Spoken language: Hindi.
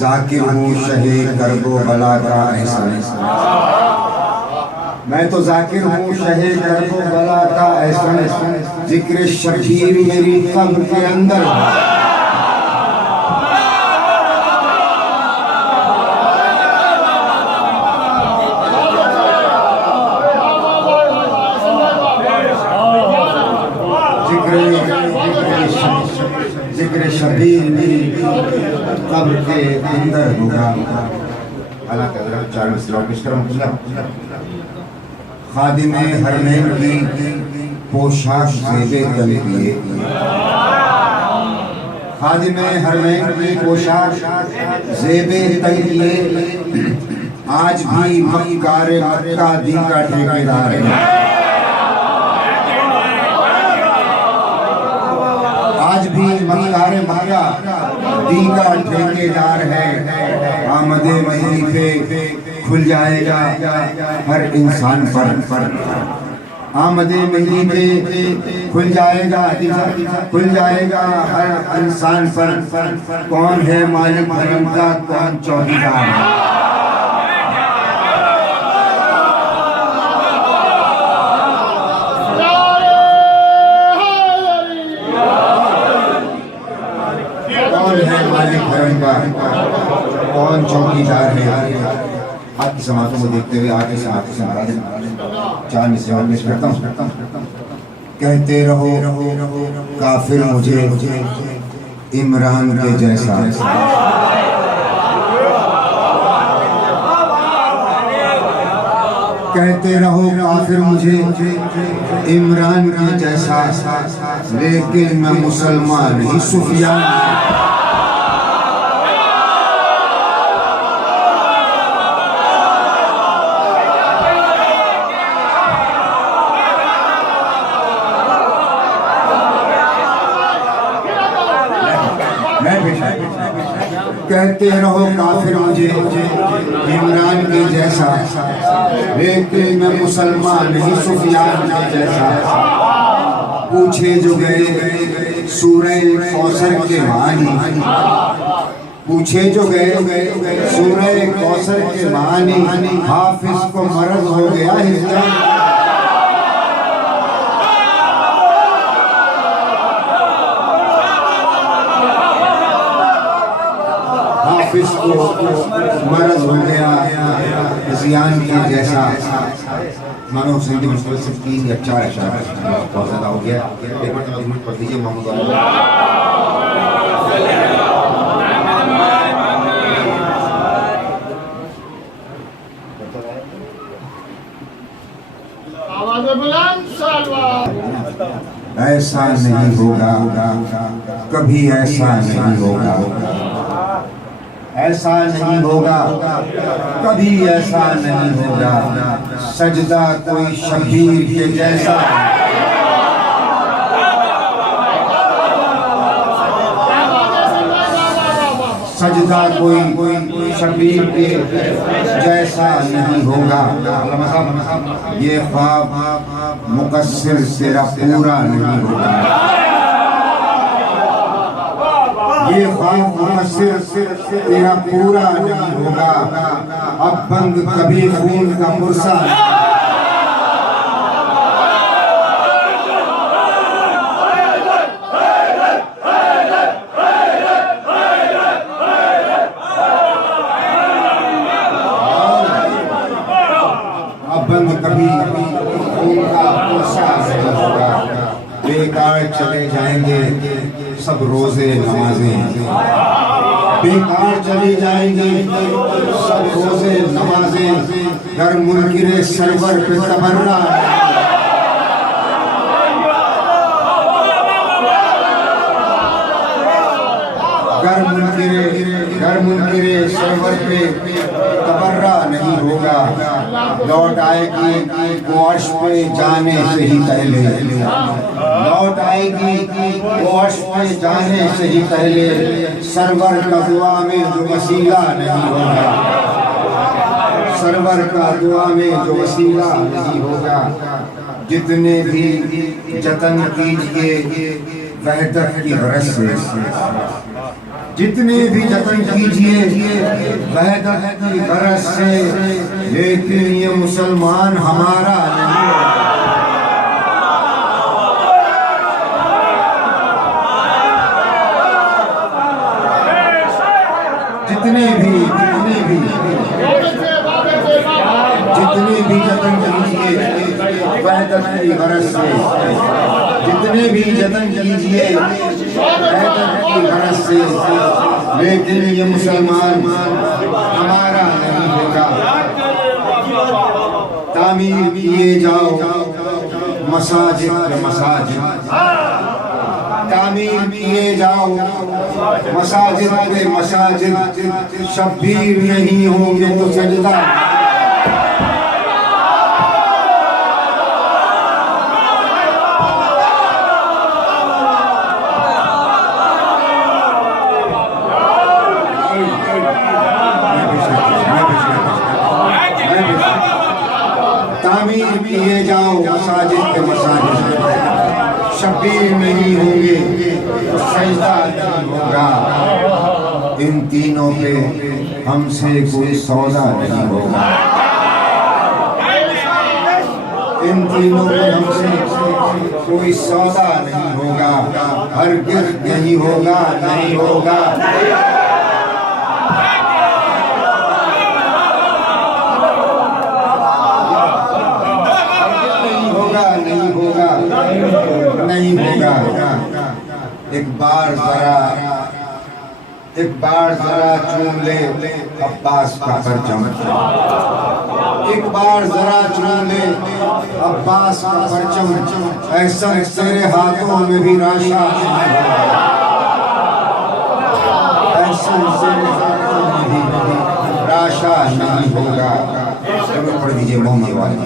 जाकिर हूँ शहे करबो बला का एहसान। मैं तो जाकिर हूँ शहे करबो बला का एहसान। जिक्र शबीर मेरी कब्र के अंदर, जिक्र शबीर मेरी कब्र के अंदर होगा। खादिम हरमैन की पोशाक ज़ेबे तन किए, खादिम हरमैन की पोशाक ज़ेबे तन किए। आज भी मक्कार मक्का दी का ठेकेदार है, आज भी मक्कार मक्का दी का ठेकेदार है। आमदे महीने पे खुल जाएगा हर इंसान पर, आमदे महीने पे खुल जाएगा हर इंसान पर। कौन है मालिक हरम का, कौन चौकीदार है। कौन चौकीदार है। आज की समातों को देखते हुए आगे से चार मिसरात में करता हूँ। कहते रहो काफिर मुझे इमरान के जैसा, कहते रहो काफिर मुझे इमरान के जैसा, लेकिन मैं मुसलमान ही सुफियान। कहते रहो काफिर मुझे इमरान के जैसा, लेकिन मैं मुसलमान ही सुफियान के जैसा। पूछे जो गए सूरह कौसर के मानी, पूछे जो गए सूरह कौसर के मानी। हाफिज को मर्ज हो गया हिजरत, हाफिज को मर्ज हो गया जियान के जैसा। मानो सही मुश्किल से 3 या 4 अशरार बहुत ज़्यादा हो गया। एक बार तो पढ़ लीजिए मोहम्मद ऐसा नहीं होगा कभी, ऐसा नहीं होगा, ऐसा नहीं होगा कभी, ऐसा नहीं होगा। सजदा कोई शबीर के जैसा, सजदा कोई शबीर के जैसा नहीं होगा। ये ख्वाब मुकस्सिर तेरा पूरा नहीं होगा, ये ख्वाब मुकस्सिर तेरा पूरा नहीं होगा। अब बंद कभी खून का मुरसा, अब बंद कभी खून का मुरसा नहीं होगा। बेकार चले जाएंगे सब रोजे नमाजें, बेकार चली जाएंगे सब रोजे नमाजें। घर मुनकिरे सरवर पे तबर्रा, घर मुनकिरे सरवर पे तबर्रा नहीं होगा। लौट आएगी वो अर्श पे जाने से ही पहले, लौट आएगी वो अर्श पे जाने से ही पहले। सरवर का दुआ में जो वसीला नहीं होगा, सरवर का दुआ में जो वसीला नहीं होगा। जितने भी जतन कीजिए वहदत की गरज से। जितने भी जतन कीजिए वहदत की गरज से, लेकिन ये मुसलमान हमारा नहीं। जितने भी जतन कीजिए वहदत की गरज से, जितने भी जतन कीजिए वहदत की गरज से, लेकिन ये मुसलमान हमारा नहीं होगा। तामीर किए जाओ मसाजिद पे मसाजिद, तामीर किए जाओ मसाजिद पे मसाजिद, शब्बीर नहीं होंगे तो सजदा। तामीर किए जाओ मसाजिद पे मसाजिद, शब्बीर नहीं होंगे तो सजदा नहीं होगा। इन तीनों पे हमसे कोई सौदा नहीं होगा। इन तीनों पे हमसे कोई सौदा नहीं होगा। हरगिज़ नहीं होगा, नहीं होगा। नहीं होगा। एक बार जरा चूम ले अब्बास का परचम, एक बार जरा चूम ले अब्बास का परचम। ऐसा तेरे हाथों में भी राशा नहीं होगा, ऐसा तेरे हाथों में भी राशा नहीं होगा। पढ़ दीजिए मोहम्मद वाली।